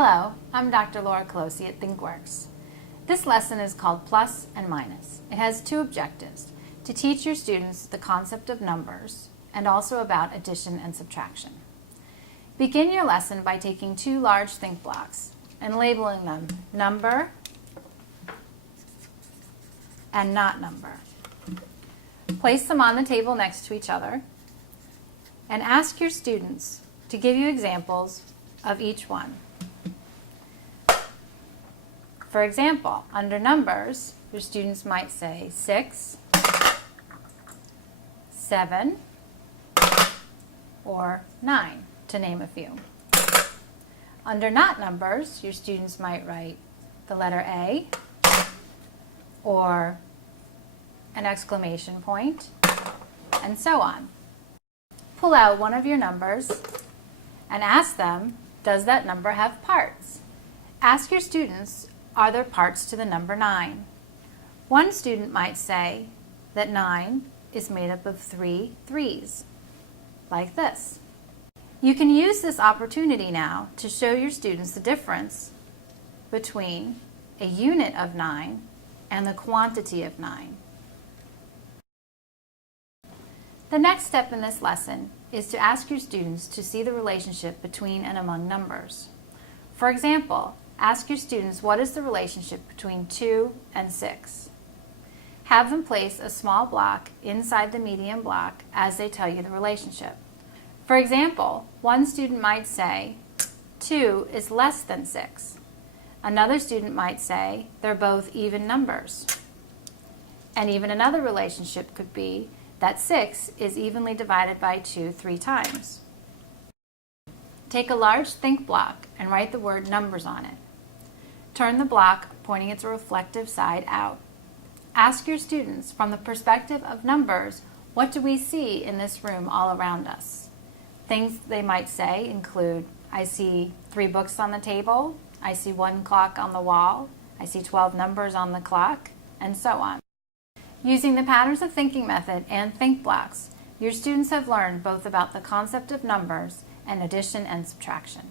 Hello, I'm Dr. Laura Colosi at ThinkWorks. This lesson is called Plus and Minus. It has two objectives: to teach your students the concept of numbers and also about addition and subtraction. Begin your lesson by taking two large think blocks and labeling them number and not number. Place them on the table next to each other and ask your students to give you examples of each one. For example, under numbers, your students might say 6, 7, or 9, to name a few. Under not numbers, your students might write the letter A, or an exclamation point, and so on. Pull out one of your numbers and ask them, does that number have parts? Ask your students, are there parts to the number 9? One student might say that 9 is made up of 3 threes, like this. You can use this opportunity now to show your students the difference between a unit of 9 and the quantity of 9. The next step in this lesson is to ask your students to see the relationship between and among numbers. For example, ask your students what is the relationship between 2 and 6. Have them place a small block inside the medium block as they tell you the relationship. For example, one student might say 2 is less than 6. Another student might say they're both even numbers. And even another relationship could be that 6 is evenly divided by 2 3 times. Take a large think block and write the word numbers on it. Turn the block pointing its reflective side out. Ask your students, from the perspective of numbers, what do we see in this room all around us? Things they might say include, I see 3 books on the table, I see 1 clock on the wall, I see 12 numbers on the clock, and so on. Using the patterns of thinking method and think blocks, your students have learned both about the concept of numbers and addition and subtraction.